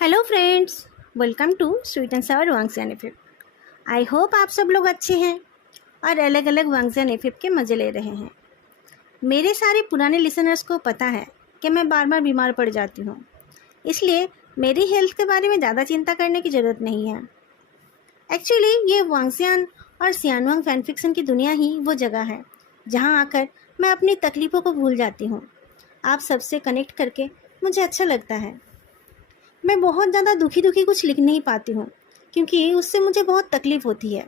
Hello friends, welcome to sweet and sour वांगजियान FF. I hope आप सब लोग अच्छे हैं और अलग अलग वांगजियान एफएफ के मज़े ले रहे हैं। मेरे सारे पुराने लिसनर्स को पता है कि मैं बार बार बीमार पड़ जाती हूँ, इसलिए मेरी हेल्थ के बारे में ज़्यादा चिंता करने की ज़रूरत नहीं है। एक्चुअली ये वांगजियान और सियानवांग फैन फिक्शन की दुनिया ही वो जगह है जहाँ आकर मैं अपनी तकलीफ़ों को भूल जाती हूँ। आप सबसे कनेक्ट करके मुझे अच्छा लगता है। मैं बहुत ज़्यादा दुखी कुछ लिख नहीं पाती हूँ क्योंकि उससे मुझे बहुत तकलीफ़ होती है।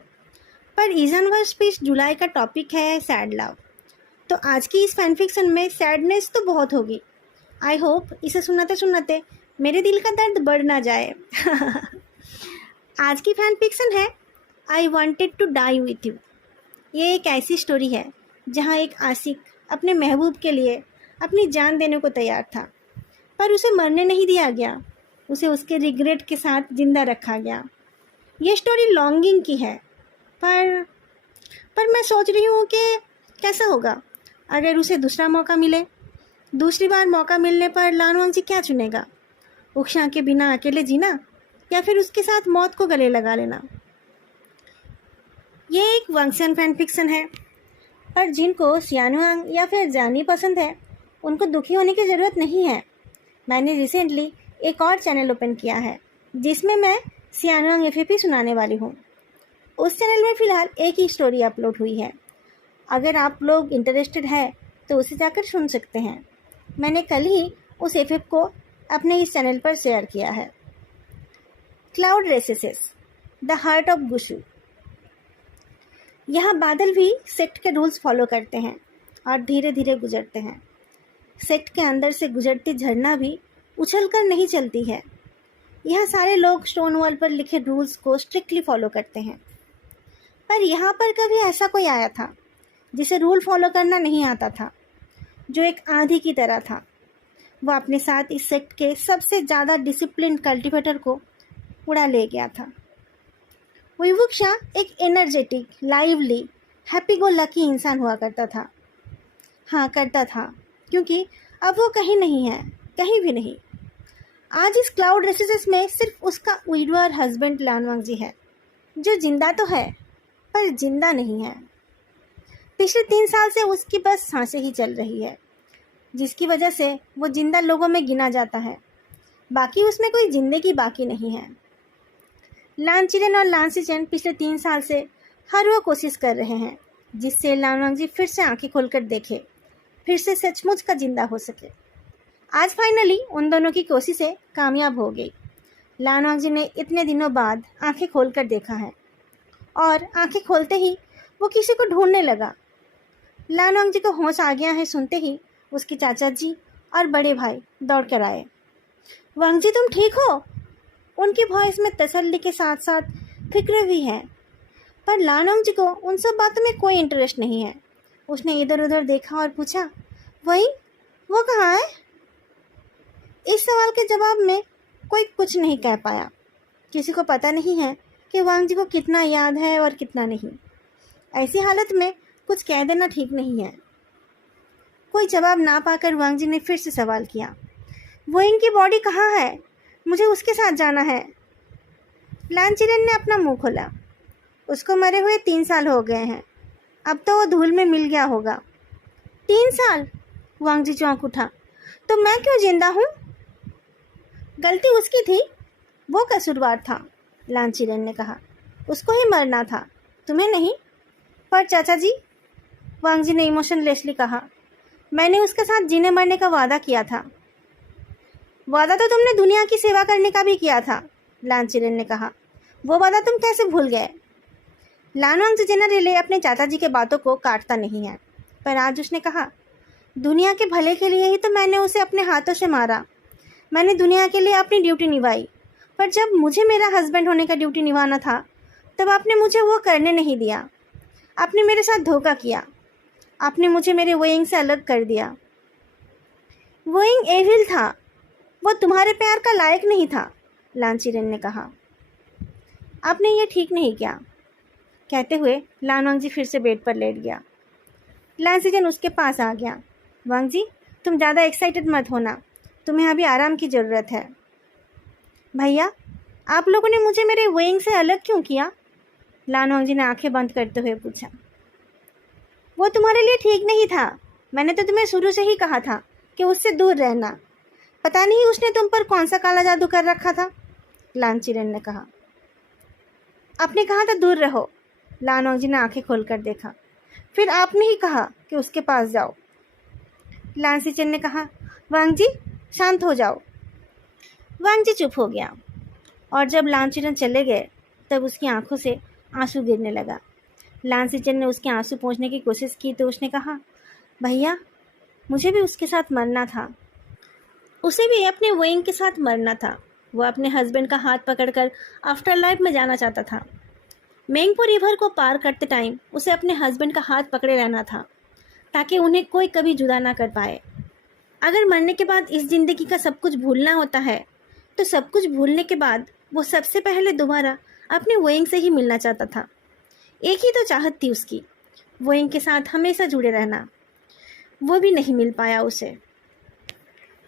पर ईजानवर स्पीच जुलाई का टॉपिक है सैड लव, तो आज की इस फैन फिक्शन में सैडनेस तो बहुत होगी। आई होप इसे सुनाते सुनाते मेरे दिल का दर्द बढ़ ना जाए। आज की फैन फिक्शन है I wanted to die with you. ये एक ऐसी स्टोरी है जहाँ एक आशिक अपने महबूब के लिए अपनी जान देने को तैयार था, पर उसे मरने नहीं दिया गया, उसे उसके रिग्रेट के साथ ज़िंदा रखा गया। ये स्टोरी लॉन्गिंग की है, पर मैं सोच रही हूँ कि कैसा होगा अगर उसे दूसरा मौका मिले। दूसरी बार मौका मिलने पर लानवांग जी क्या चुनेगा? उक्शा के बिना अकेले जीना या फिर उसके साथ मौत को गले लगा लेना? ये एक वांगजियान फैन फिक्शन है, पर जिनको सियानवांग या फिर जानी पसंद है उनको दुखी होने की ज़रूरत नहीं है। मैंने रिसेंटली एक और चैनल ओपन किया है जिसमें मैं सियानवांग एफएफी सुनाने वाली हूँ। उस चैनल में फ़िलहाल एक ही स्टोरी अपलोड हुई है। अगर आप लोग इंटरेस्टेड है तो उसे जाकर सुन सकते हैं। मैंने कल ही उस एफएफ को अपने इस चैनल पर शेयर किया है। Cloud recesses the heart of Gushu. यहाँ बादल भी सेक्ट के रूल्स फॉलो करते हैं और धीरे धीरे गुजरते हैं। सेक्ट के अंदर से गुजरती झरना भी उछलकर नहीं चलती है। यहाँ सारे लोग स्टोन वॉल पर लिखे रूल्स को स्ट्रिक्टली फॉलो करते हैं। पर यहाँ पर कभी ऐसा कोई आया था जिसे रूल फॉलो करना नहीं आता था, जो एक आंधी की तरह था। वह अपने साथ इस सेक्ट के सबसे ज़्यादा डिसिप्लिन कल्टिवेटर को उड़ा ले गया था। विवुक्षा एक energetic, lively, happy go lucky इंसान हुआ करता था। हाँ, करता था, क्योंकि अब वो कहीं नहीं है, कहीं भी नहीं। आज इस क्लाउड रेसेसेस में सिर्फ उसका विडोअर हस्बैंड लानवांग जी है, जो जिंदा तो है पर जिंदा नहीं है। पिछले 3 साल से उसकी बस सांसें ही चल रही है, जिसकी वजह से वो जिंदा लोगों में गिना जाता है। बाकी उसमें कोई जिंदगी बाकी नहीं है। लानचिरेन और लानसिचेन पिछले 3 साल से हर वो कोशिश कर रहे हैं जिससे लानवांग जी फिर से आंखें खोलकर देखे, फिर से सचमुच का जिंदा हो सके। आज फाइनली उन दोनों की कोशिशें कामयाब हो गई। लानवांग जी ने इतने दिनों बाद आंखें खोलकर देखा है और आंखें खोलते ही वो किसी को ढूंढने लगा। लानवांग जी को होश आ गया है सुनते ही उसके चाचा जी और बड़े भाई दौड़ कर आए। वांग जी, तुम ठीक हो? उनकी वॉइस में तसल्ली के साथ साथ फिक्र भी है। पर लानवांग जी को उन सब बातों में कोई इंटरेस्ट नहीं है। उसने इधर उधर देखा और पूछा, वही वो कहाँ है? इस सवाल के जवाब में कोई कुछ नहीं कह पाया। किसी को पता नहीं है कि वांग जी को कितना याद है और कितना नहीं। ऐसी हालत में कुछ कह देना ठीक नहीं है। कोई जवाब ना पाकर वांग जी ने फिर से सवाल किया, वो इनकी बॉडी कहाँ है? मुझे उसके साथ जाना है। लानचिरेन ने अपना मुंह खोला। उसको मरे हुए 3 साल हो गए हैं। अब तो वो धूल में मिल गया होगा। 3 साल? वांग जी चौंक उठा। तो मैं क्यों जिंदा हूँ? गलती उसकी थी, वो कसूरवार था, लानचिरेन ने कहा। उसको ही मरना था, तुम्हें नहीं। पर चाचा जी, वांग जी ने इमोशनलेसली कहा, मैंने उसके साथ जीने मरने का वादा किया था। वादा तो तुमने दुनिया की सेवा करने का भी किया था, लानचिरेन ने कहा। वो वादा तुम कैसे भूल गए? लानवांग जी जनरली अपने चाचा जी के बातों को काटता नहीं है, पर आज उसने कहा, दुनिया के भले के लिए ही तो मैंने उसे अपने हाथों से मारा। मैंने दुनिया के लिए अपनी ड्यूटी निभाई, पर जब मुझे मेरा हस्बैंड होने का ड्यूटी निभाना था तब आपने मुझे वो करने नहीं दिया। आपने मेरे साथ धोखा किया। आपने मुझे मेरे वोइंग से अलग कर दिया। वोइंग एविल था, वो तुम्हारे प्यार का लायक नहीं था, लानचिरेन ने कहा। आपने ये ठीक नहीं किया, कहते हुए लानवांग जी फिर से बेड पर लेट गया। लानसिचेन उसके पास आ गया। वांग जी, तुम ज़्यादा एक्साइटेड मत होना, तुम्हें अभी आराम की ज़रूरत है। भैया, आप लोगों ने मुझे मेरे वेइंग से अलग क्यों किया? लान वांगजी ने आंखें बंद करते हुए पूछा। वो तुम्हारे लिए ठीक नहीं था। मैंने तो तुम्हें शुरू से ही कहा था कि उससे दूर रहना। पता नहीं उसने तुम पर कौन सा काला जादू कर रखा था, लान चिरन ने कहा। आपने कहा था दूर रहो। लान वांगजी ने आंखें खोलकर देखा। फिर आपने ही कहा कि उसके पास जाओ। लान सिचन ने कहा, वांगजी शांत हो जाओ। वांगजी चुप हो गया और जब लान चिरन चले गए तब उसकी आंखों से आंसू गिरने लगा। लान सिचन ने उसके आंसू पोंछने की कोशिश की तो उसने कहा, भैया मुझे भी उसके साथ मरना था। उसे भी अपने वेइंग के साथ मरना था। वो अपने हस्बैंड का हाथ पकड़कर आफ्टर लाइफ में जाना चाहता था। मेंगपो रिवर को पार करते टाइम उसे अपने हस्बैंड का हाथ पकड़े रहना था ताकि उन्हें कोई कभी जुदा ना कर पाए। अगर मरने के बाद इस ज़िंदगी का सब कुछ भूलना होता है तो सब कुछ भूलने के बाद वो सबसे पहले दोबारा अपने वेइंग से ही मिलना चाहता था। एक ही तो चाहत थी उसकी, वेइंग के साथ हमेशा जुड़े रहना। वो भी नहीं मिल पाया उसे।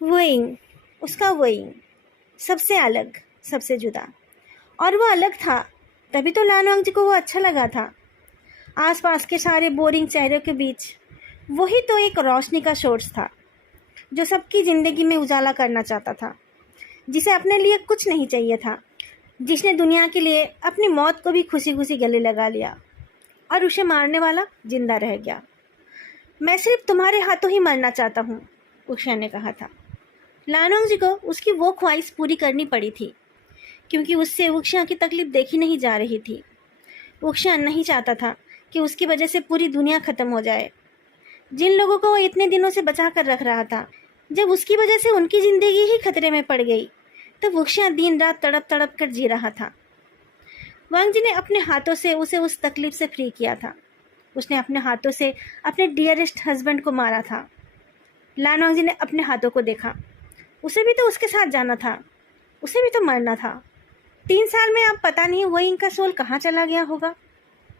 वेइंग, उसका वेइंग, सबसे अलग, सबसे जुदा। और वो अलग था, तभी तो लान वांगजी को वो अच्छा लगा था। आसपास के सारे बोरिंग चेहरों के बीच वही तो एक रोशनी का सोर्स था जो सबकी ज़िंदगी में उजाला करना चाहता था, जिसे अपने लिए कुछ नहीं चाहिए था, जिसने दुनिया के लिए अपनी मौत को भी खुशी खुशी गले लगा लिया और उसे मारने वाला जिंदा रह गया। मैं सिर्फ तुम्हारे हाथों ही मरना चाहता हूँ, उषा ने कहा था। लान वांगजी को उसकी वो ख्वाहिश पूरी करनी पड़ी थी क्योंकि उससे उषा की तकलीफ देखी नहीं जा रही थी। उषा नहीं चाहता था कि उसकी वजह से पूरी दुनिया ख़त्म हो जाए। जिन लोगों को वो इतने दिनों से बचा कर रख रहा था, जब उसकी वजह से उनकी ज़िंदगी ही खतरे में पड़ गई तो उषा दिन रात तड़प तड़प कर जी रहा था। वांगजी ने अपने हाथों से उसे उस तकलीफ से फ्री किया था। उसने अपने हाथों से अपने डियरेस्ट हस्बैंड को मारा था। लान वांगजी ने अपने हाथों को देखा। उसे भी तो उसके साथ जाना था, उसे भी तो मरना था। 3 साल में अब पता नहीं वो इनका सोल कहाँ चला गया होगा।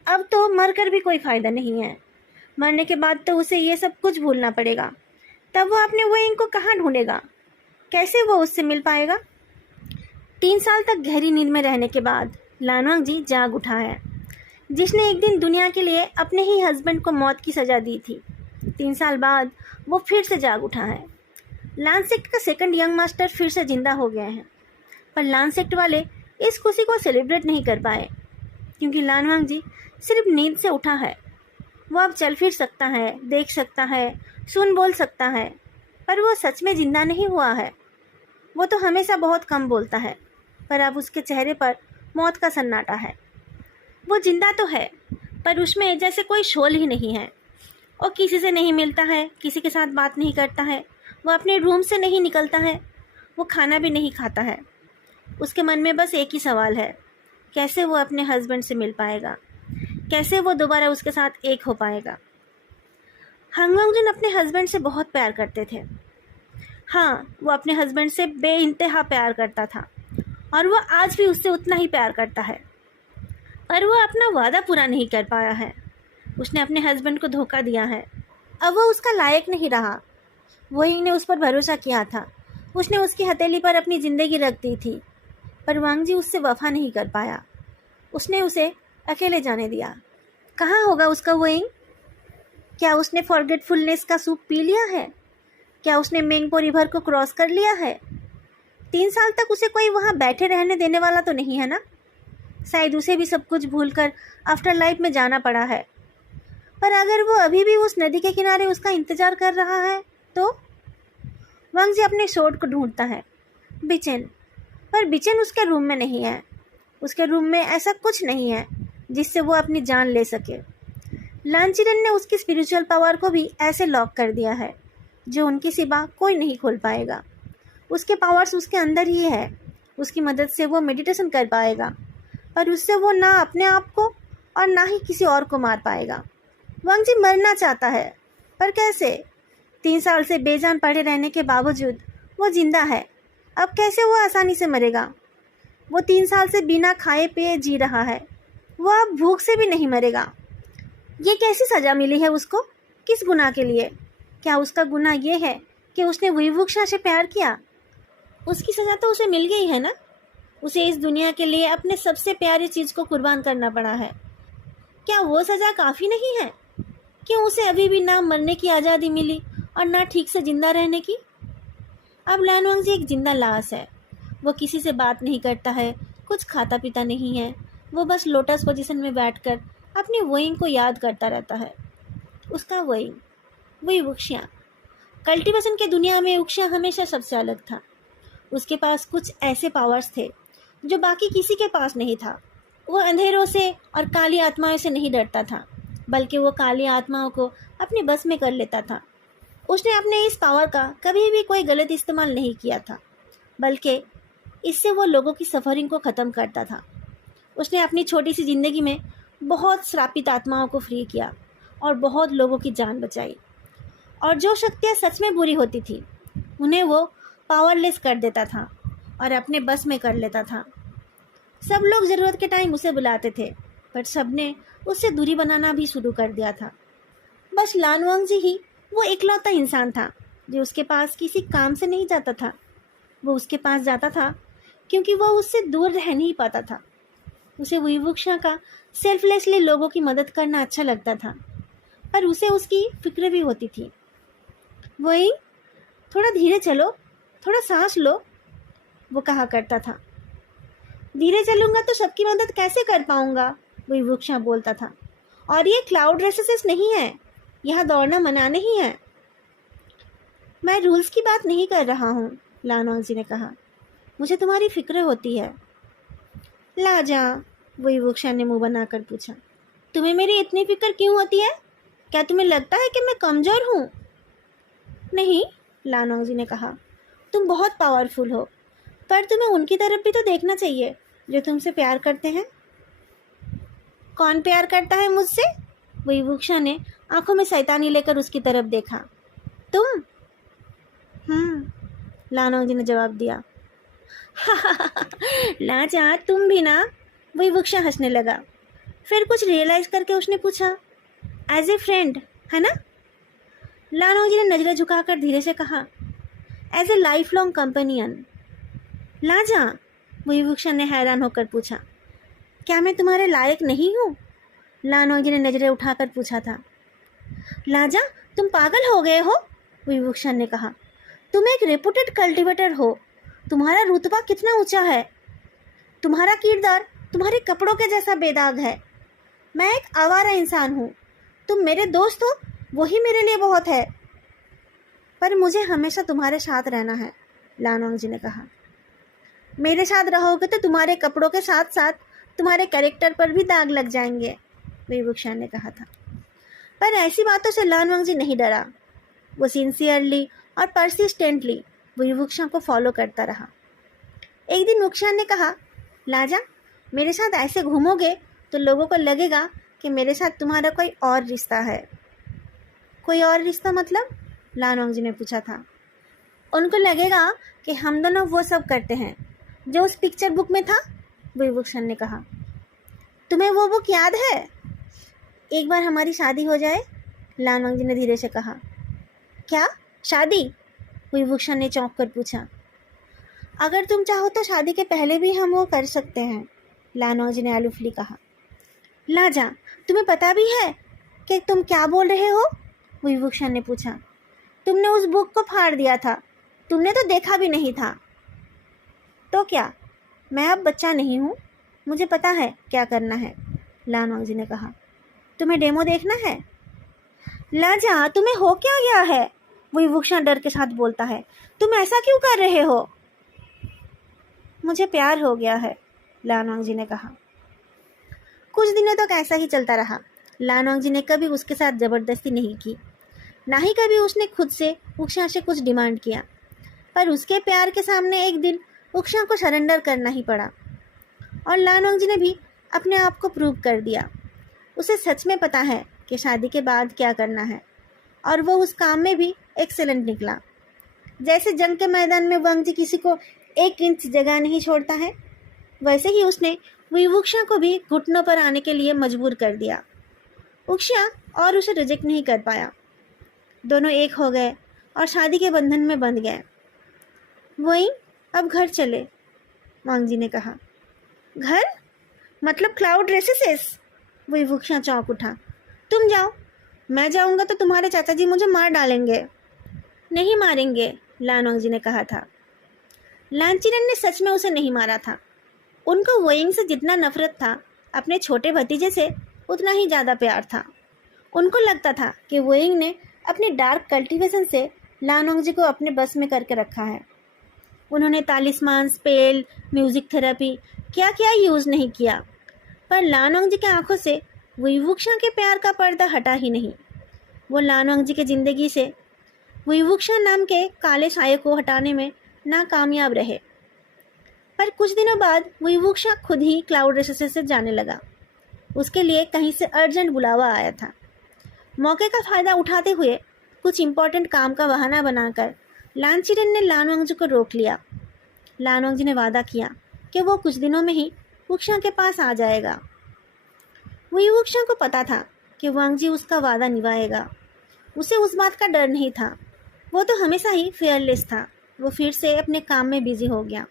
अब तो मर कर भी कोई फ़ायदा नहीं है। मरने के बाद तो उसे ये सब कुछ भूलना पड़ेगा। तब वो अपने वो इनको कहाँ ढूंढेगा? कैसे वो उससे मिल पाएगा? 3 साल तक गहरी नींद में रहने के बाद लान वांगजी जाग उठा है, जिसने एक दिन दुनिया के लिए अपने ही हस्बैंड को मौत की सज़ा दी थी। 3 साल बाद वो फिर से जाग उठा है। लान सेक्ट का सेकंड यंग मास्टर फिर से जिंदा हो गए हैं, पर लान सेक्ट वाले इस खुशी को सेलिब्रेट नहीं कर पाए क्योंकि लान वांगजी सिर्फ नींद से उठा है। वो अब चल फिर सकता है, देख सकता है, सुन बोल सकता है, पर वो सच में जिंदा नहीं हुआ है। वो तो हमेशा बहुत कम बोलता है, पर अब उसके चेहरे पर मौत का सन्नाटा है। वो जिंदा तो है, पर उसमें जैसे कोई शोल ही नहीं है। वो किसी से नहीं मिलता है, किसी के साथ बात नहीं करता है, वो अपने रूम से नहीं निकलता है, वो खाना भी नहीं खाता है। उसके मन में बस एक ही सवाल है, कैसे वो अपने हस्बैंड से मिल पाएगा, कैसे वो दोबारा उसके साथ एक हो पाएगा। हांग वांगजुन अपने हस्बैंड से बहुत प्यार करते थे। हाँ, वो अपने हस्बैंड से बेइंतहा प्यार करता था और वो आज भी उससे उतना ही प्यार करता है, पर वो अपना वादा पूरा नहीं कर पाया है। उसने अपने हस्बैंड को धोखा दिया है। अब वो उसका लायक नहीं रहा। वही ने उस पर भरोसा किया था। उसने उसकी हथेली पर अपनी ज़िंदगी रख दी थी, पर वांगजी उससे वफा नहीं कर पाया। उसने उसे अकेले जाने दिया। कहाँ होगा उसका वेइंग? क्या उसने फॉरगेटफुलनेस का सूप पी लिया है? क्या उसने मेंगपो रिवर को क्रॉस कर लिया है? 3 साल तक उसे कोई वहाँ बैठे रहने देने वाला तो नहीं है ना? शायद उसे भी सब कुछ भूलकर आफ्टर लाइफ में जाना पड़ा है। पर अगर वो अभी भी उस नदी के किनारे उसका इंतज़ार कर रहा है तो? वांगजी अपने शॉट को ढूंढता है, बिचेन, पर बिचेन उसके रूम में नहीं है। उसके रूम में ऐसा कुछ नहीं है जिससे वो अपनी जान ले सके। लानचिरन ने उसकी स्पिरिचुअल पावर को भी ऐसे लॉक कर दिया है जो उनकी सिवा कोई नहीं खोल पाएगा। उसके पावर्स उसके अंदर ही है। उसकी मदद से वो मेडिटेशन कर पाएगा, पर उससे वो ना अपने आप को और ना ही किसी और को मार पाएगा। वांगजी मरना चाहता है, पर कैसे? 3 साल से बेजान पड़े रहने के बावजूद वो जिंदा है। अब कैसे वो आसानी से मरेगा? वो 3 साल से बिना खाए पिए जी रहा है। वो अब भूख से भी नहीं मरेगा। ये कैसी सज़ा मिली है उसको? किस गुनाह के लिए? क्या उसका गुनाह ये है कि उसने विवुक्षा से प्यार किया? उसकी सज़ा तो उसे मिल गई है ना? उसे इस दुनिया के लिए अपने सबसे प्यारी चीज़ को कुर्बान करना पड़ा है। क्या वो सज़ा काफ़ी नहीं है? क्यों उसे अभी भी ना मरने की आज़ादी मिली और ना ठीक से ज़िंदा रहने की? अब लान वंगजी एक जिंदा लाश है। वो किसी से बात नहीं करता है, कुछ खाता पीता नहीं है। वो बस लोटस पोजीशन में बैठकर अपनी वोइंग को याद करता रहता है। उसका वोइंग, वही वुक्शिया। कल्टीवेशन की दुनिया में वुक्शिया हमेशा सबसे अलग था। उसके पास कुछ ऐसे पावर्स थे जो बाकी किसी के पास नहीं था। वो अंधेरों से और काली आत्माओं से नहीं डरता था, बल्कि वो काली आत्माओं को अपने बस में कर लेता था। उसने अपने इस पावर का कभी भी कोई गलत इस्तेमाल नहीं किया था, बल्कि इससे वो लोगों की सफरिंग को ख़त्म करता था। उसने अपनी छोटी सी ज़िंदगी में बहुत श्रापित आत्माओं को फ्री किया और बहुत लोगों की जान बचाई। और जो शक्तियाँ सच में बुरी होती थी उन्हें वो पावरलेस कर देता था और अपने बस में कर लेता था। सब लोग ज़रूरत के टाइम उसे बुलाते थे, पर सबने उससे दूरी बनाना भी शुरू कर दिया था। बस लान वंगजी ही वो इकलौता इंसान था जो उसके पास किसी काम से नहीं जाता था। वो उसके पास जाता था क्योंकि वो उससे दूर रह नहीं पाता था। उसे वुक्शिया का सेल्फलेसली लोगों की मदद करना अच्छा लगता था, पर उसे उसकी फिक्र भी होती थी। वही, थोड़ा धीरे चलो, थोड़ा सांस लो, वो कहा करता था। धीरे चलूँगा तो सबकी मदद कैसे कर पाऊँगा, वही वुक्शिया बोलता था। और ये क्लाउड रेसेस नहीं है, यहाँ दौड़ना मना नहीं है। मैं रूल्स की बात नहीं कर रहा हूँ, लान वंगजी ने कहा। मुझे तुम्हारी फिक्र होती है। लाजा, वही वुक्शिया ने मुंह बनाकर पूछा। तुम्हें मेरी इतनी फिक्र क्यों होती है? क्या तुम्हें लगता है कि मैं कमज़ोर हूँ? नहीं, लान वंगजी ने कहा। तुम बहुत पावरफुल हो, पर तुम्हें उनकी तरफ भी तो देखना चाहिए जो तुमसे प्यार करते हैं। कौन प्यार करता है मुझसे? वही वुक्शिया ने आंखों में शैतानी लेकर उसकी तरफ देखा। तुम? लान वंगजी ने जवाब दिया। लाजा, तुम भी ना? वही वुक्शिया हंसने लगा। फिर कुछ रियलाइज करके उसने पूछा, एज ए फ्रेंड, है ना? लान वंगजी ने नजरें झुकाकर धीरे से कहा, as a life long companion. लाजा, वही वुक्शिया ने हैरान होकर पूछा। क्या मैं तुम्हारे लायक नहीं हूँ? लान वंगजी ने नजरें उठाकर पूछा था। लाजा, तुम पागल हो गए हो? वही वुक्शिया ने कहा। तुम एक रेपुटेड कल्टीवेटर हो। तुम्हारा रुतबा कितना ऊंचा है। तुम्हारा किरदार तुम्हारे कपड़ों के जैसा बेदाग है। मैं एक आवारा इंसान हूँ। तुम मेरे दोस्त हो, वही मेरे लिए बहुत है। पर मुझे हमेशा तुम्हारे साथ रहना है, लान वंगजी ने कहा। मेरे साथ रहोगे तो तुम्हारे कपड़ों के साथ साथ तुम्हारे कैरेक्टर पर भी दाग लग जाएंगे, वही वुक्शिया ने कहा था। पर ऐसी बातों से लान वंगजी नहीं डरा। वो सिंसियरली और परसिस्टेंटली वही वुक्शिया को फॉलो करता रहा। एक दिन वुक्शिया ने कहा, लाजा, मेरे साथ ऐसे घूमोगे तो लोगों को लगेगा कि मेरे साथ तुम्हारा कोई और रिश्ता है। कोई और रिश्ता मतलब? लान वंगजी ने पूछा था। उनको लगेगा कि हम दोनों वो सब करते हैं जो उस पिक्चर बुक में था, वही वुक्शिया ने कहा। तुम्हें वो बुक याद है? एक बार हमारी शादी हो जाए, लान वंगजी ने धीरे से कहा। क्या शादी? वही वुक्शिया ने चौंक कर पूछा। अगर तुम चाहो तो शादी के पहले भी हम वो कर सकते हैं, लान वंगजी ने आलूफली कहा। लाजा, तुम्हें पता भी है कि तुम क्या बोल रहे हो? वही वुक्शिया ने पूछा। तुमने उस बुक को फाड़ दिया था। तुमने तो देखा भी नहीं था। तो क्या मैं अब बच्चा नहीं हूँ? मुझे पता है क्या करना है, लान वंगजी ने कहा। तुम्हें डेमो देखना है? लाजा, तुम्हें हो क्या गया है? वही वुक्शिया डर के साथ बोलता है। तुम ऐसा क्यों कर रहे हो? मुझे प्यार हो गया है, लान वंगजी ने कहा। कुछ दिनों तक ऐसा ही चलता रहा। लान वंगजी ने कभी उसके साथ ज़बरदस्ती नहीं की, ना ही कभी उसने खुद से वुक्शिया से कुछ डिमांड किया। पर उसके प्यार के सामने एक दिन वुक्शिया को सरेंडर करना ही पड़ा। और लान वंगजी ने भी अपने आप को प्रूव कर दिया। उसे सच में पता है कि शादी के बाद क्या करना है, और वो उस काम में भी एक्सेलेंट निकला। जैसे जंग के मैदान में वंगजी किसी को 1 इंच जगह नहीं छोड़ता है, वैसे ही उसने वुक्शिया को भी घुटनों पर आने के लिए मजबूर कर दिया। वुक्शिया और उसे रिजेक्ट नहीं कर पाया। दोनों एक हो गए और शादी के बंधन में बंध गए। वहीं अब घर चले, वांगजी ने कहा। घर मतलब क्लाउड रेसेसेस? वही वुक्शा चौंक उठा। तुम जाओ, मैं जाऊंगा तो तुम्हारे चाचा जी मुझे मार डालेंगे। नहीं मारेंगे, लान वांगजी ने कहा था। लानचीरन ने सच में उसे नहीं मारा था। उनको वोइंग से जितना नफरत था, अपने छोटे भतीजे से उतना ही ज़्यादा प्यार था। उनको लगता था कि वोइंग ने अपनी डार्क कल्टीवेशन से लान वांगजी को अपने बस में करके रखा है। उन्होंने तालिस्मान, स्पेल, म्यूजिक थेरेपी क्या क्या यूज़ नहीं किया, पर लान वांगजी की आंखों से वुक्शा के प्यार का पर्दा हटा ही नहीं। वो लान वांगजी की ज़िंदगी से वुक्शा नाम के काले साये को हटाने में नाकामयाब रहे। पर कुछ दिनों बाद वुक्शा खुद ही क्लाउड रेसेस से जाने लगा। उसके लिए कहीं से अर्जेंट बुलावा आया था। मौके का फ़ायदा उठाते हुए कुछ इम्पोर्टेंट काम का बहाना बनाकर लानचीरन ने लान वांगजी को रोक लिया। लान वांगजी ने वादा किया कि वो कुछ दिनों में ही वुक्शा के पास आ जाएगा। वुक्शा को पता था कि वांगजी उसका वादा निभाएगा। उसे उस बात का डर नहीं था। वो तो हमेशा ही फेयरलेस था। वो फिर से अपने काम में बिजी हो गया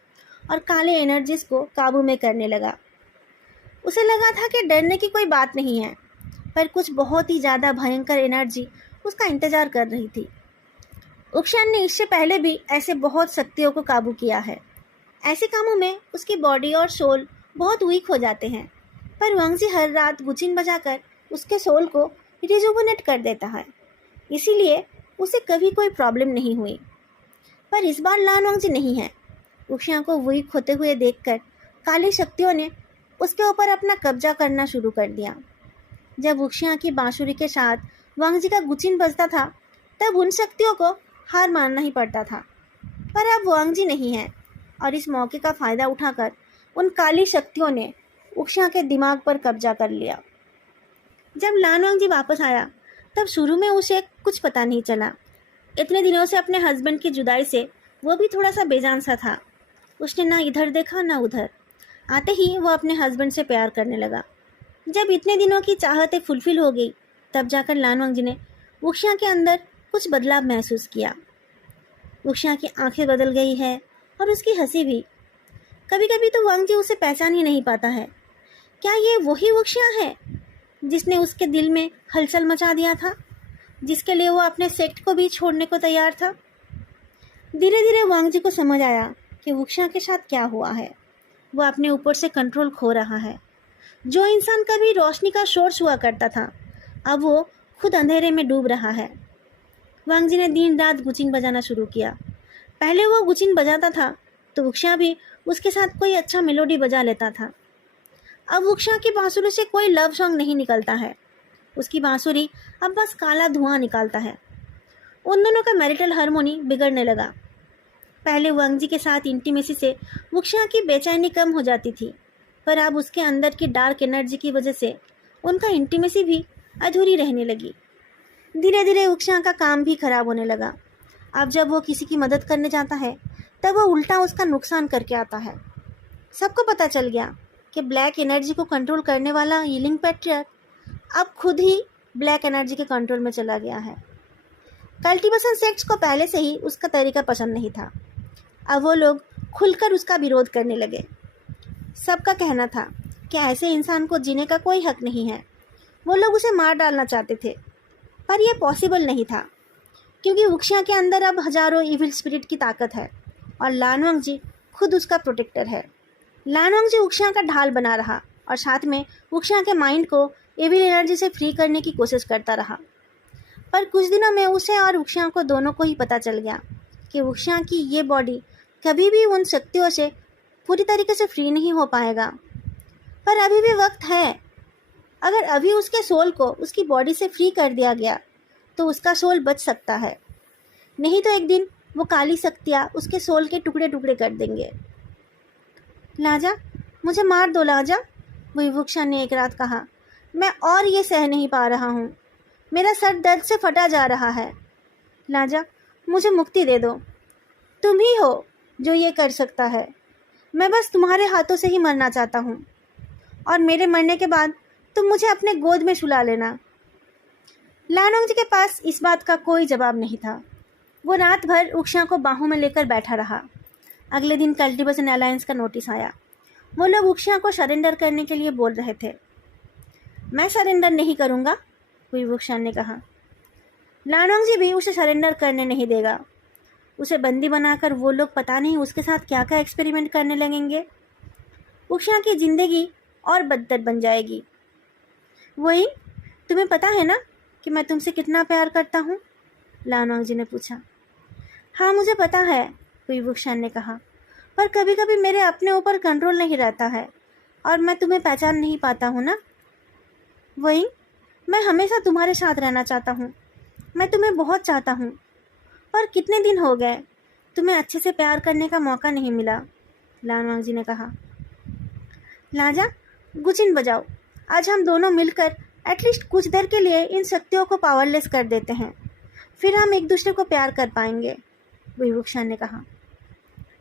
और काले एनर्जीज को काबू में करने लगा। उसे लगा था कि डरने की कोई बात नहीं है, पर कुछ बहुत ही ज़्यादा भयंकर एनर्जी उसका इंतज़ार कर रही थी। वुक्शा ने इससे पहले भी ऐसे बहुत शक्तियों को काबू किया है। ऐसे कामों में उसकी बॉडी और सोल बहुत वीक हो जाते हैं, पर वांगजी हर रात गुचिन बजाकर उसके सोल को रिजुविनेट कर देता है। इसीलिए उसे कभी कोई प्रॉब्लम नहीं हुई। पर इस बार लान वांगजी नहीं है। वुक्शा को वीक होते हुए देखकर काली शक्तियों ने उसके ऊपर अपना कब्जा करना शुरू कर दिया। जब वुक्शा की बांसुरी के साथ वांगजी का गुचिन बजता था, तब उन शक्तियों को हार मानना ही पड़ता था। पर अब वांगजी नहीं है और इस मौके का फ़ायदा उठाकर उन काली शक्तियों ने वुक्शा के दिमाग पर कब्जा कर लिया। जब लान वांगजी वापस आया, तब शुरू में उसे कुछ पता नहीं चला। इतने दिनों से अपने हस्बैंड की जुदाई से वो भी थोड़ा सा बेजान सा था। उसने ना इधर देखा ना उधर। आते ही वो अपने हस्बैंड से प्यार करने लगा। जब इतने दिनों की चाहतें फुलफिल हो गई, तब जाकर लान वांगजी ने वुक्शा के अंदर कुछ बदलाव महसूस किया। वुक्शा की आंखें बदल गई है और उसकी हंसी भी। कभी कभी तो वांगजी उसे पहचान ही नहीं पाता है। क्या ये वही वुक्शा है जिसने उसके दिल में हलचल मचा दिया था, जिसके लिए वो अपने सेक्ट को भी छोड़ने को तैयार था? धीरे धीरे वांगजी को समझ आया कि वुक्शा के साथ क्या हुआ है। वो अपने ऊपर से कंट्रोल खो रहा है। जो इंसान कभी रोशनी का सोर्स हुआ करता था, अब वो खुद अंधेरे में डूब रहा है। वांगजी ने दिन रात गुचिन बजाना शुरू किया। पहले वो गुचिन बजाता था तो वुक्शा भी उसके साथ कोई अच्छा मेलोडी बजा लेता था। अब वुक्शा की बांसुरी से कोई लव सॉन्ग नहीं निकलता है। उसकी बांसुरी अब बस काला धुआं निकालता है। उन दोनों का मैरिटल हार्मोनी बिगड़ने लगा। पहले वांगजी के साथ इंटीमेसी से वुक्शा की बेचैनी कम हो जाती थी, पर अब उसके अंदर की डार्क एनर्जी की वजह से उनका इंटीमेसी भी अधूरी रहने लगी। धीरे धीरे वुक्शा का काम भी खराब होने लगा। अब जब वो किसी की मदद करने जाता है, तब वो उल्टा उसका नुकसान करके आता है। सबको पता चल गया कि ब्लैक एनर्जी को कंट्रोल करने वाला हीलिंग पैट्रियर्क अब खुद ही ब्लैक एनर्जी के कंट्रोल में चला गया है। कल्टीवेशन सेक्ट्स को पहले से ही उसका तरीका पसंद नहीं था। अब वो लोग खुलकर उसका विरोध करने लगे। सबका कहना था कि ऐसे इंसान को जीने का कोई हक नहीं है। वो लोग उसे मार डालना चाहते थे, पर यह पॉसिबल नहीं था, क्योंकि वुक्शा के अंदर अब हजारों इविल स्पिरिट की ताकत है और लान वांगजी खुद उसका प्रोटेक्टर है। लान वांगजी वुक्शा का ढाल बना रहा और साथ में वुक्शा के माइंड को एविल एनर्जी से फ्री करने की कोशिश करता रहा। पर कुछ दिनों में उसे और वुक्शा को दोनों को ही पता चल गया कि वुक्शा की ये बॉडी कभी भी उन शक्तियों से पूरी तरीके से फ्री नहीं हो पाएगा। पर अभी भी वक्त है। अगर अभी उसके सोल को उसकी बॉडी से फ्री कर दिया गया तो उसका सोल बच सकता है, नहीं तो एक दिन वो काली शक्तियाँ उसके सोल के टुकड़े टुकड़े कर देंगे। लाजा, मुझे मार दो लाजा, वही वुक्शा ने एक रात कहा। मैं और ये सह नहीं पा रहा हूँ। मेरा सर दर्द से फटा जा रहा है। लाजा, मुझे मुक्ति दे दो। तुम ही हो जो ये कर सकता है। मैं बस तुम्हारे हाथों से ही मरना चाहता हूँ और मेरे मरने के बाद तुम मुझे अपने गोद में सुला लेना। लान वांगजी के पास इस बात का कोई जवाब नहीं था। वो रात भर वुक्शा को बाहों में लेकर बैठा रहा। अगले दिन कल्टिवेशन अलायंस का नोटिस आया। वो लोग उक्षिया को सरेंडर करने के लिए बोल रहे थे। मैं सरेंडर नहीं करूँगा, हुई वुक्शान ने कहा। लानोंगजी भी उसे सरेंडर करने नहीं देगा। उसे बंदी बनाकर वो लोग पता नहीं उसके साथ क्या क्या एक्सपेरिमेंट करने लगेंगे। उक्षिया की जिंदगी और बदतर बन जाएगी। वही, तुम्हें पता है ना कि मैं तुमसे कितना प्यार करता हूँ? लानोंगजी ने पूछा। हाँ, मुझे पता है, हुई वुक्शान ने कहा, पर कभी कभी मेरे अपने ऊपर कंट्रोल नहीं रहता है और मैं तुम्हें पहचान नहीं पाता हूँ ना। वही, मैं हमेशा तुम्हारे साथ रहना चाहता हूँ। मैं तुम्हें बहुत चाहता हूँ, पर कितने दिन हो गए तुम्हें अच्छे से प्यार करने का मौका नहीं मिला, लानोंगजी ने कहा। लाजा, गुचिन बजाओ। आज हम दोनों मिलकर एटलीस्ट कुछ देर के लिए इन शक्तियों को पावरलेस कर देते हैं, फिर हम एक दूसरे को प्यार कर पाएंगे, वुक्शान ने कहा।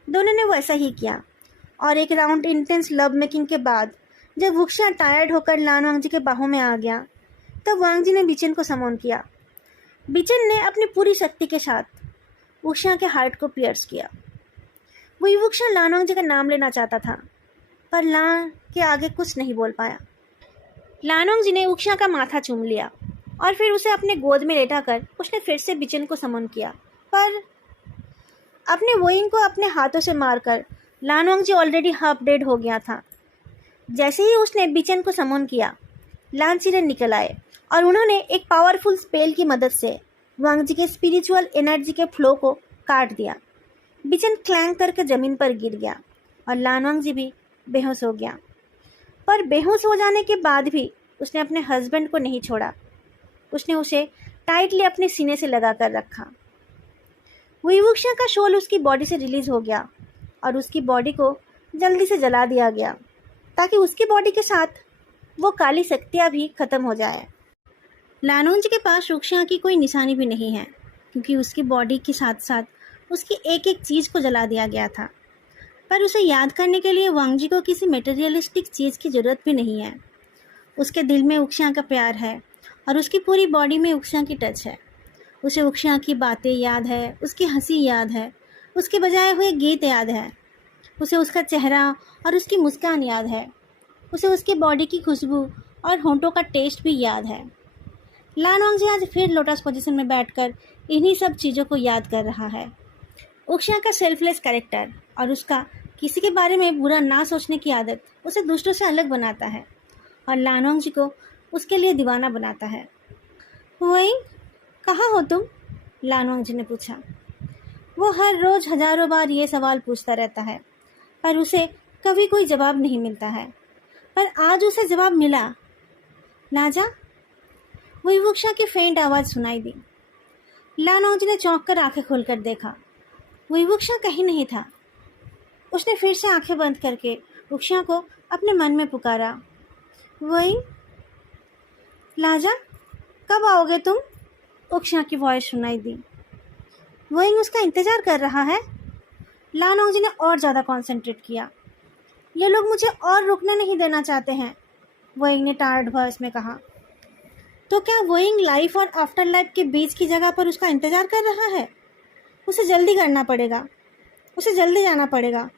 दोनों ने वैसा ही किया और एक राउंड इंटेंस लव मेकिंग के बाद जब वुक्शान टायर्ड होकर लानोंगजी के बाहों में आ गया, तब वांगजी ने बिचन को समन किया। बिचन ने अपनी पूरी शक्ति के साथ वुक्शान के हार्ट को पियर्स किया। वुक्शान लानोंगजी का नाम लेना चाहता था, पर लान के आगे कुछ नहीं बोल पाया। लानोंगजी ने वुक्शान का माथा चूम लिया और फिर उसे अपने गोद में लेटाकर उसने फिर से बिचन को समन किया, पर अपने वोइंग को अपने हाथों से मारकर लानोंगजी ऑलरेडी हाफ डेड हो गया था। जैसे ही उसने बिचन को समन किया, लान सिरेन निकल आए और उन्होंने एक पावरफुल स्पेल की मदद से वांगजी के स्पिरिचुअल एनर्जी के फ्लो को काट दिया। बिचन क्लैंग करके ज़मीन पर गिर गया और लानोंगजी भी बेहोश हो गया। पर बेहोश हो जाने के बाद भी उसने अपने हस्बैंड को नहीं छोड़ा। उसने उसे टाइटली अपने सीने से लगा कर रखा। वुक्शान का शोल उसकी बॉडी से रिलीज हो गया और उसकी बॉडी को जल्दी से जला दिया गया ताकि उसकी बॉडी के साथ वो काली शक्तियाँ भी खत्म हो जाए। लानोंगजी के पास वुक्शान की कोई निशानी भी नहीं है, क्योंकि उसकी बॉडी के साथ साथ उसकी एक एक चीज़ को जला दिया गया था। पर उसे याद करने के लिए वांगजी को किसी मटेरियलिस्टिक चीज़ की ज़रूरत भी नहीं है। उसके दिल में वुक्शान का प्यार है और उसकी पूरी बॉडी में वुक्शान की टच है। उसे वुक्शान की बातें याद है, उसकी हंसी याद है, उसके बजाए हुए गीत याद है, उसे उसका चेहरा और उसकी मुस्कान याद है, उसे उसकी बॉडी की खुशबू और होंठों का टेस्ट भी याद है। लानोंगजी आज फिर लोटस पोजीशन में बैठकर इन्हीं सब चीज़ों को याद कर रहा है। वुक्शान का सेल्फलेस कैरेक्टर और उसका किसी के बारे में बुरा ना सोचने की आदत उसे दूसरों से अलग बनाता है और लानोंगजी को उसके लिए दीवाना बनाता है। वही, कहाँ हो तुम? लानोंगजी ने पूछा। वो हर रोज़ हजारों बार ये सवाल पूछता रहता है, पर उसे कभी कोई जवाब नहीं मिलता है। पर आज उसे जवाब मिला। लाजा, वुक्शान की फेंट आवाज़ सुनाई दी। लानोंगजी ने चौंक कर आंखें खोलकर देखा। वुक्शान कहीं नहीं था। उसने फिर से आंखें बंद करके वुक्शान को अपने मन में पुकारा। वही, लाजा, कब आओगे तुम? वुक्शान की वॉइस सुनाई दी। वही उसका इंतज़ार कर रहा है। लानोंगजी ने और ज़्यादा कंसंट्रेट किया। ये लोग मुझे और रुकने नहीं देना चाहते हैं, वही ने टायर्ड वॉइस में कहा। तो क्या वोइंग लाइफ और आफ्टर लाइफ के बीच की जगह पर उसका इंतज़ार कर रहा है? उसे जल्दी करना पड़ेगा, उसे जल्दी जाना पड़ेगा,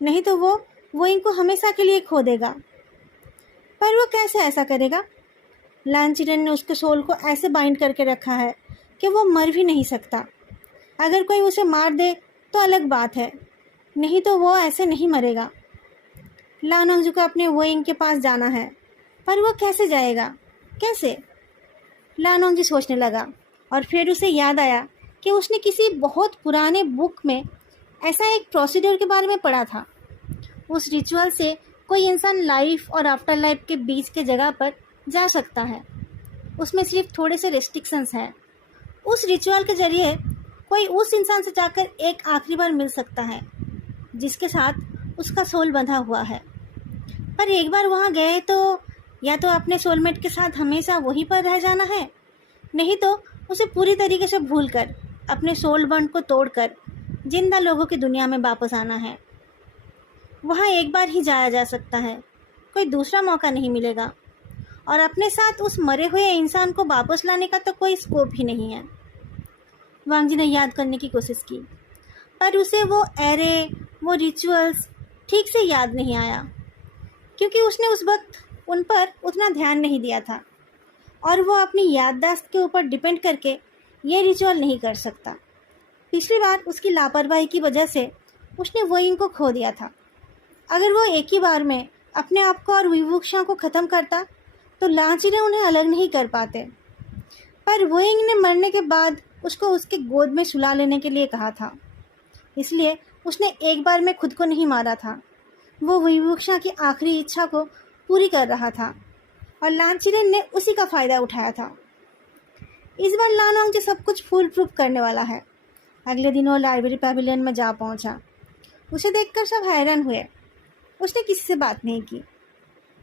नहीं तो वो वोइंग को हमेशा के लिए खो देगा। पर वो कैसे ऐसा करेगा? लान सिरेन ने उसके सोल को ऐसे बाइंड करके रखा है कि वो मर भी नहीं सकता। अगर कोई उसे मार दे तो अलग बात है, नहीं तो वो ऐसे नहीं मरेगा। लानोंगजी को अपने वोइंग के पास जाना है, पर वो कैसे जाएगा, कैसे? लानोंगजी सोचने लगा और फिर उसे याद आया कि उसने किसी बहुत पुराने बुक में ऐसा एक प्रोसीड्यूर के बारे में पढ़ा था। उस रिचुअल से कोई इंसान लाइफ और आफ्टर लाइफ के बीच के जगह पर जा सकता है। उसमें सिर्फ थोड़े से रेस्ट्रिक्शंस हैं। उस रिचुअल के जरिए कोई उस इंसान से जाकर एक आखिरी बार मिल सकता है जिसके साथ उसका सोल बंधा हुआ है। पर एक बार वहाँ गए तो या तो अपने सोलमेट के साथ हमेशा वहीं पर रह जाना है, नहीं तो उसे पूरी तरीके से भूलकर अपने सोल बॉन्ड को तोड़कर जिंदा लोगों की दुनिया में वापस आना है। वहाँ एक बार ही जाया जा सकता है, कोई दूसरा मौका नहीं मिलेगा और अपने साथ उस मरे हुए इंसान को वापस लाने का तो कोई स्कोप ही नहीं है। वांगजी ने याद करने की कोशिश की, पर उसे वो एरे, वो रिचुअल्स ठीक से याद नहीं आया, क्योंकि उसने उस वक्त उन पर उतना ध्यान नहीं दिया था और वो अपनी याददाश्त के ऊपर डिपेंड करके ये रिचुअल नहीं कर सकता। पिछली बार उसकी लापरवाही की वजह से उसने वोइंग को खो दिया था। अगर वो एक ही बार में अपने आप को और विवुक्षा को ख़त्म करता तो लांचीरे उन्हें अलग नहीं कर पाते। पर वोइंग ने मरने के बाद उसको उसके गोद में सुला लेने के लिए कहा था, इसलिए उसने एक बार में खुद को नहीं मारा था। वो विवुक्षा की आखिरी इच्छा को पूरी कर रहा था और लांचीरे ने उसी का फ़ायदा उठाया था। इस बार लानोंग सब कुछ फुल प्रूफ करने वाला है। अगले दिन वो लाइब्रेरी पैविलियन में जा पहुंचा। उसे देखकर सब हैरान हुए। उसने किसी से बात नहीं की।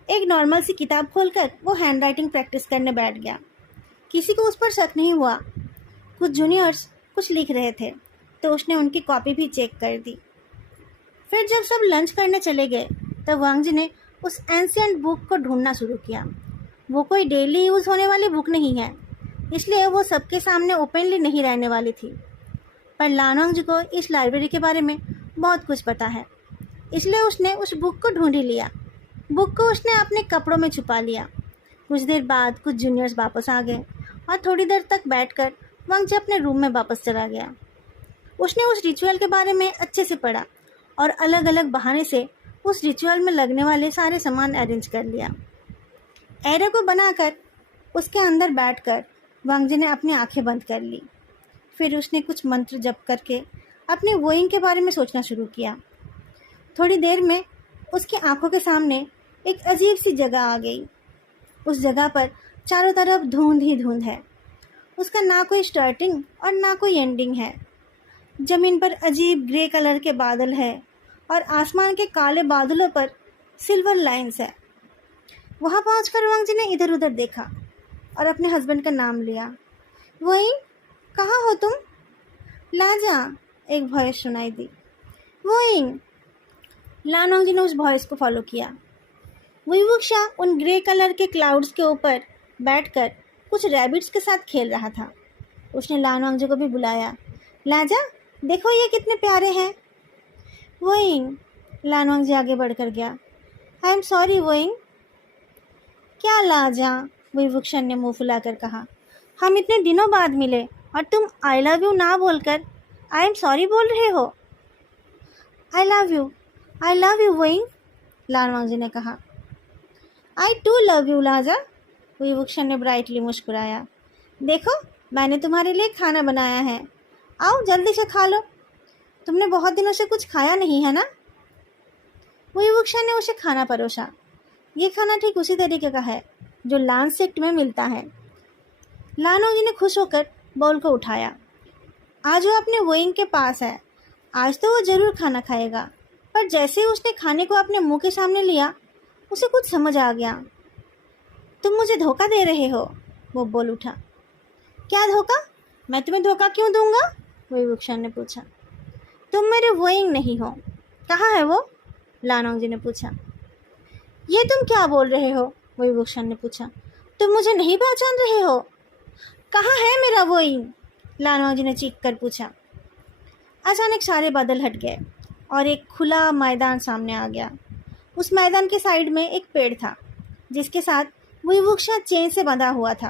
एक नॉर्मल सी किताब खोलकर वो हैंड राइटिंग प्रैक्टिस करने बैठ गया। किसी को उस पर शक नहीं हुआ। कुछ जूनियर्स कुछ लिख रहे थे तो उसने उनकी कॉपी भी चेक कर दी। फिर जब सब लंच करने चले गए तब वांगजी ने उस एंशिएंट बुक को ढूंढना शुरू किया। वो कोई डेली यूज़ होने वाली बुक नहीं है, इसलिए वो सबके सामने ओपनली नहीं रहने वाली थी। पर लानोंग को इस लाइब्रेरी के बारे में बहुत कुछ पता है, इसलिए उसने उस बुक को ढूंढ ही लिया। बुक को उसने अपने कपड़ों में छुपा लिया। कुछ देर बाद कुछ जूनियर्स वापस आ गए और थोड़ी देर तक बैठकर वांगजी अपने रूम में वापस चला गया। उसने उस रिचुअल के बारे में अच्छे से पढ़ा और अलग अलग बहाने से उस रिचुअल में लगने वाले सारे सामान अरेंज कर लिया। एरे को बनाकर उसके अंदर बैठकर वांगजी ने अपनी आंखें बंद कर ली। फिर उसने कुछ मंत्र जप करके अपने वोइंग के बारे में सोचना शुरू किया। थोड़ी देर में उसकी आंखों के सामने एक अजीब सी जगह आ गई। उस जगह पर चारों तरफ धुंध ही धुंध है। उसका ना कोई स्टार्टिंग और ना कोई एंडिंग है। ज़मीन पर अजीब ग्रे कलर के बादल है और आसमान के काले बादलों पर सिल्वर लाइंस है। वहाँ पहुंचकर वांगजी ने इधर उधर देखा और अपने हस्बैंड का नाम लिया। वोइंग, कहाँ हो तुम? लाजा, एक वॉइस सुनाई दी। वोइंग। लानोंग ने उस वॉइस को फॉलो किया। विवुक्षा उन ग्रे कलर के क्लाउड्स के ऊपर बैठकर कुछ रैबिट्स के साथ खेल रहा था। उसने लानोंग को भी बुलाया। लाजा, देखो ये कितने प्यारे हैं। वोइंग। लानोंग आगे बढ़कर गया। I am sorry wooing. क्या लाजा? विवुक्षा ने मुंह फुलाकर कहा। हम इतने दिनों बाद मिले और तुम आई लव यू ना बोलकर आई एम सॉरी बोल रहे हो। आई लव यू वोइंग, लानोंग ने कहा। आई टू लव यू लाजा, विवुक्षा ने ब्राइटली मुस्कुराया। देखो, मैंने तुम्हारे लिए खाना बनाया है, आओ जल्दी से खा लो। तुमने बहुत दिनों से कुछ खाया नहीं है ना? विवुक्षा ने उसे खाना परोसा। ये खाना ठीक उसी तरीके का है जो लांस सेक्ट में मिलता है। लानोंग ने खुश होकर बाउल को उठाया। आज वो अपने वोइंग के पास है, आज तो वो ज़रूर खाना खाएगा। पर जैसे ही उसने खाने को अपने मुंह के सामने लिया, उसे कुछ समझ आ गया। तुम मुझे धोखा दे रहे हो, वो बोल उठा। क्या धोखा? मैं तुम्हें धोखा क्यों दूंगा? विवुक्षा ने पूछा। तुम मेरे वोइंग नहीं हो। कहाँ है वो? लानोंग ने पूछा। ये तुम क्या बोल रहे हो? विवुक्षा ने पूछा। तुम मुझे नहीं पहचान रहे हो? कहाँ है मेरा वोइंग? लानोंग ने चीख कर पूछा। अचानक सारे बादल हट गए और एक खुला मैदान सामने आ गया। उस मैदान के साइड में एक पेड़ था जिसके साथ विवुक्षा चेन से बंधा हुआ था।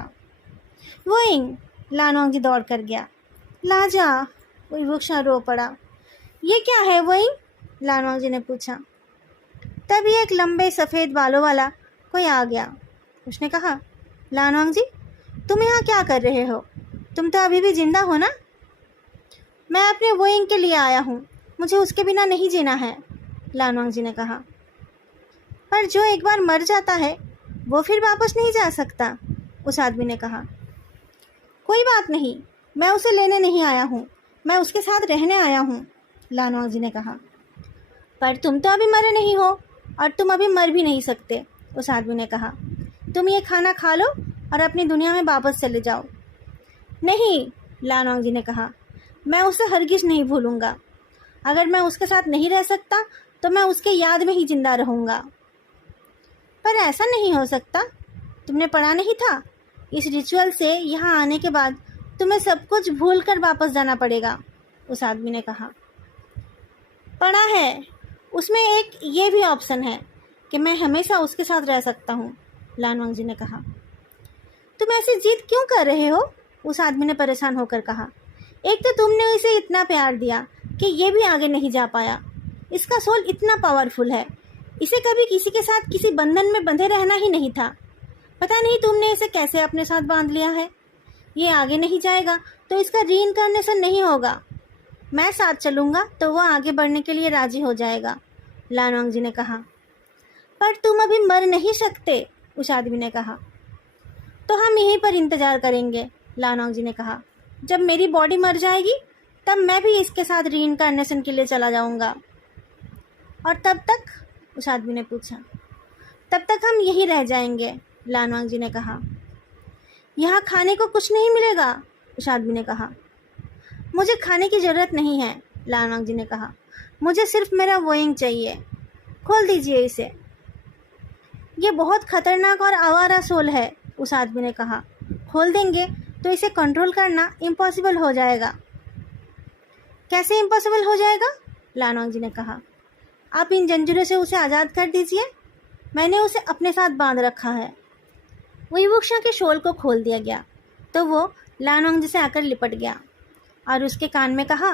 वोइंग, लानोंग दौड़ कर गया। लाजा, विवुक्षा रो पड़ा। ये क्या है वोइंग? लानोंग ने पूछा। तभी एक लंबे सफ़ेद बालों वाला कोई आ गया। उसने कहा, लानोंग जी, तुम यहाँ क्या कर रहे हो? तुम तो अभी भी जिंदा हो ना? मैं अपने वोइंग के लिए आया हूँ, मुझे उसके बिना नहीं जीना है, लानोंग ने कहा। पर जो एक बार मर जाता है वो फिर वापस नहीं जा सकता, उस आदमी ने कहा। कोई बात नहीं, मैं उसे लेने नहीं आया हूँ, मैं उसके साथ रहने आया हूँ, लानोंग ने कहा। पर तुम तो अभी मरे नहीं हो और तुम अभी मर भी नहीं सकते, उस आदमी ने कहा। तुम ये खाना खा लो और अपनी दुनिया में वापस चले जाओ। नहीं, लानोंग ने कहा, मैं उसे हरगिज़ नहीं भूलूंगा। अगर मैं उसके साथ नहीं रह सकता तो मैं उसके याद में ही जिंदा रहूँगा। पर ऐसा नहीं हो सकता, तुमने पढ़ा नहीं था? इस रिचुअल से यहाँ आने के बाद तुम्हें सब कुछ भूल कर वापस जाना पड़ेगा, उस आदमी ने कहा। पढ़ा है, उसमें एक ये भी ऑप्शन है कि मैं हमेशा उसके साथ रह सकता हूँ, लान वांगजी ने कहा। तुम ऐसी जिद क्यों कर रहे हो? उस आदमी ने परेशान होकर कहा। एक तो तुमने इसे इतना प्यार दिया कि ये भी आगे नहीं जा पाया। इसका सोल इतना पावरफुल है, इसे कभी किसी के साथ किसी बंधन में बंधे रहना ही नहीं था। पता नहीं तुमने इसे कैसे अपने साथ बांध लिया है। ये आगे नहीं जाएगा तो इसका रीइंकार्नेशन नहीं होगा। मैं साथ चलूँगा तो वह आगे बढ़ने के लिए राजी हो जाएगा, लान वांगजी ने कहा। पर तुम अभी मर नहीं सकते, उस आदमी ने कहा। तो हम यहीं पर इंतज़ार करेंगे, लान वांगजी ने कहा। जब मेरी बॉडी मर जाएगी तब मैं भी इसके साथ रीइंकार्नेशन के लिए चला जाऊंगा। और तब तक, उस आदमी ने पूछा। तब तक हम यहीं रह जाएंगे, लान वांगजी ने कहा। यहाँ खाने को कुछ नहीं मिलेगा, उस आदमी ने कहा। मुझे खाने की ज़रूरत नहीं है, लान वांगजी ने कहा। मुझे सिर्फ मेरा वोइंग चाहिए। खोल दीजिए इसे। ये बहुत खतरनाक और आवारा सोल है, उस आदमी ने कहा। खोल देंगे तो इसे कंट्रोल करना इम्पॉसिबल हो जाएगा। कैसे इम्पॉसिबल हो जाएगा? लान वांगजी ने कहा। आप इन जंजीरों से उसे आज़ाद कर दीजिए। मैंने उसे अपने साथ बांध रखा है। वुईवुक्शा के शॉल को खोल दिया गया तो वो लान वांगजी से आकर लिपट गया और उसके कान में कहा,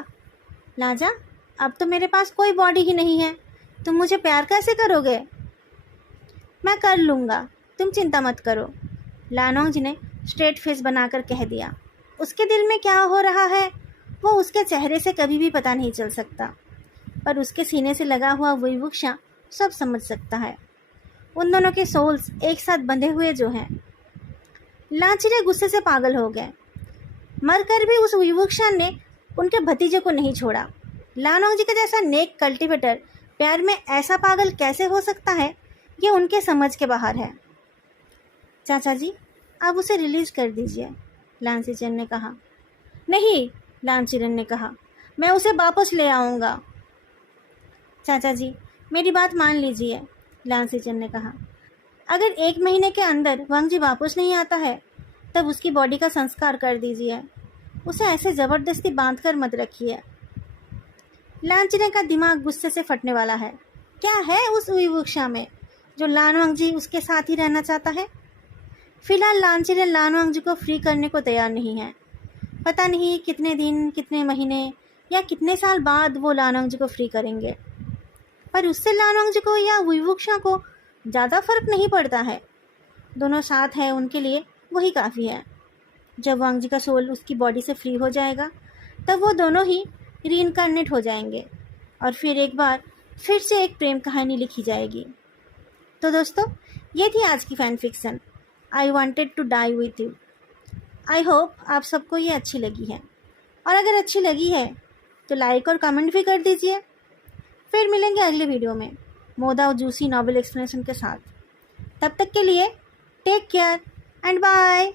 लाजा, अब तो मेरे पास कोई बॉडी ही नहीं है, तुम मुझे प्यार कैसे करोगे? मैं कर लूँगा, तुम चिंता मत करो, लान वांगजी ने स्ट्रेट फेस बनाकर कह दिया। उसके दिल में क्या हो रहा है वो उसके चेहरे से कभी भी पता नहीं चल सकता, पर उसके सीने से लगा हुआ वुईवुक्शा सब समझ सकता है। उन दोनों के सोल्स एक साथ बंधे हुए जो हैं। लांचिरे गुस्से से पागल हो गए। मरकर भी उस वुईवुक्शा ने उनके भतीजे को नहीं छोड़ा। लान वांगजी का जैसा नेक कल्टीवेटर प्यार में ऐसा पागल कैसे हो सकता है, ये उनके समझ के बाहर है। चाचा जी, आप उसे रिलीज़ कर दीजिए, लान सीचेन ने कहा। नहीं, लान चिरेन ने कहा, मैं उसे वापस ले आऊँगा। चाचा जी, मेरी बात मान लीजिए, लान सीचेन ने कहा। अगर 1 महीने के अंदर वांगजी वापस नहीं आता है तब उसकी बॉडी का संस्कार कर दीजिए। उसे ऐसे ज़बरदस्ती बांध कर मत रखिए। लान चिरेन का दिमाग गुस्से से फटने वाला है। क्या है उस वुईवुक्शा में जो लान वांगजी उसके साथ ही रहना चाहता है? फिलहाल लान चिरेन लान वांगजी को फ्री करने को तैयार नहीं है। पता नहीं कितने दिन, कितने महीने या कितने साल बाद वो लान वांगजी को फ्री करेंगे, पर उससे लान वांगजी को या वुईवुक्शा को ज़्यादा फर्क नहीं पड़ता है। दोनों साथ हैं, उनके लिए वही काफ़ी है। जब वांगजी का सोल उसकी बॉडी से फ्री हो जाएगा तब वो दोनों ही रीइंकार्नेट हो जाएंगे और फिर एक बार फिर से एक प्रेम कहानी लिखी जाएगी। तो दोस्तों, ये थी आज की fan fiction, I wanted to die with you. I hope आप सबको ये अच्छी लगी है, और अगर अच्छी लगी है तो लाइक और कमेंट भी कर दीजिए। फिर मिलेंगे अगले वीडियो में मोदा और जूसी नॉवेल एक्सप्लेनेशन के साथ। तब तक के लिए टेक केयर एंड बाय।